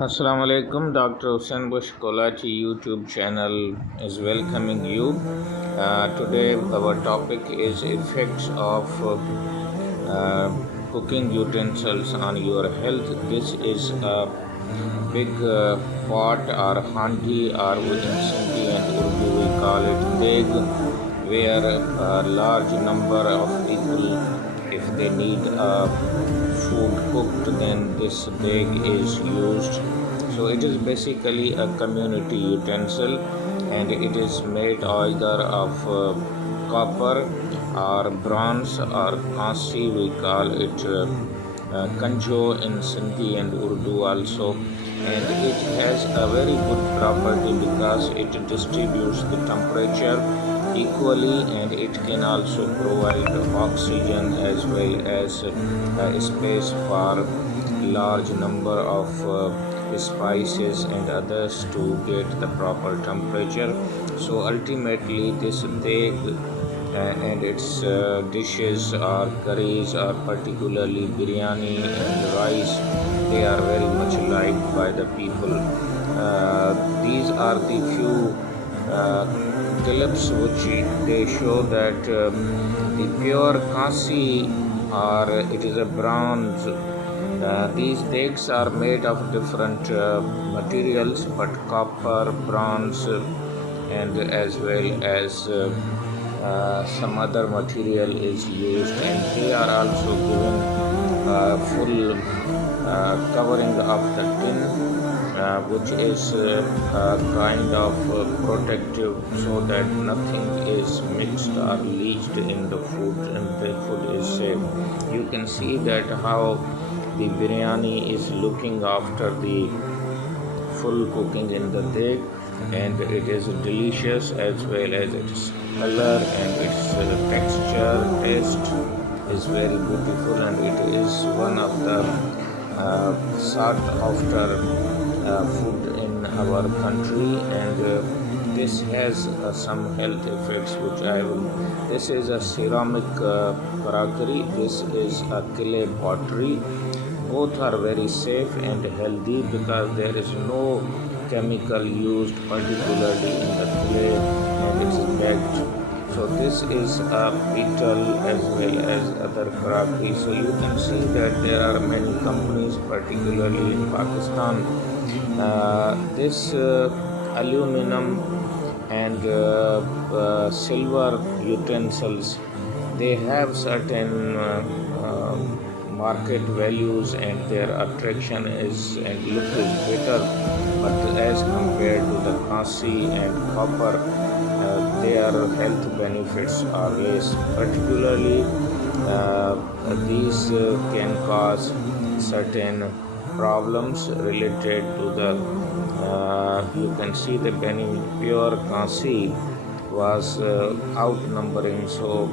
Assalamu alaikum. Dr. Hussain Bush Kolachi YouTube channel is welcoming you. Today our topic is effects of cooking utensils on your health. This is a big pot or handi, or in Sindhi and Urdu we call it deg, where a large number of people, if they need food cooked, then this deg is used. So it is basically a community utensil, and it is made either of copper or bronze or kasi, we call it kanjo in Sindhi and Urdu also. And it has a very good property because it distributes the temperature equally, and it can also provide oxygen as well as space for large number of spices and others to get the proper temperature. So ultimately this deg and its dishes or curries, or particularly biryani and rice, they are very much liked by the people. These are the few clips which they show that the pure kasi, or it is a bronze. These degs are made of different materials, but copper, bronze, and as well as some other material is used, and they are also given full covering of the tin, which is kind of protective, so that nothing is mixed or leached in the food, and the food is safe. You can see that how the biryani is looking after the full cooking in the deg, and it is delicious as well as its color and its texture, taste is very beautiful, and it is one of the sought after food in our country. And this has some health effects which I will. This is a ceramic crockery. This is a clay pottery. Both are very safe and healthy because there is no chemical used, particularly in the clay, and it is baked. So this is a beetle as well as other crockery. So you can see that there are many companies, particularly in Pakistan. This aluminum and silver utensils, they have certain market values, and their attraction is and look is better, but as compared to the kasi and copper, their health benefits are less. Particularly these can cause certain problems related to the you can see the pure kasi was outnumbering, so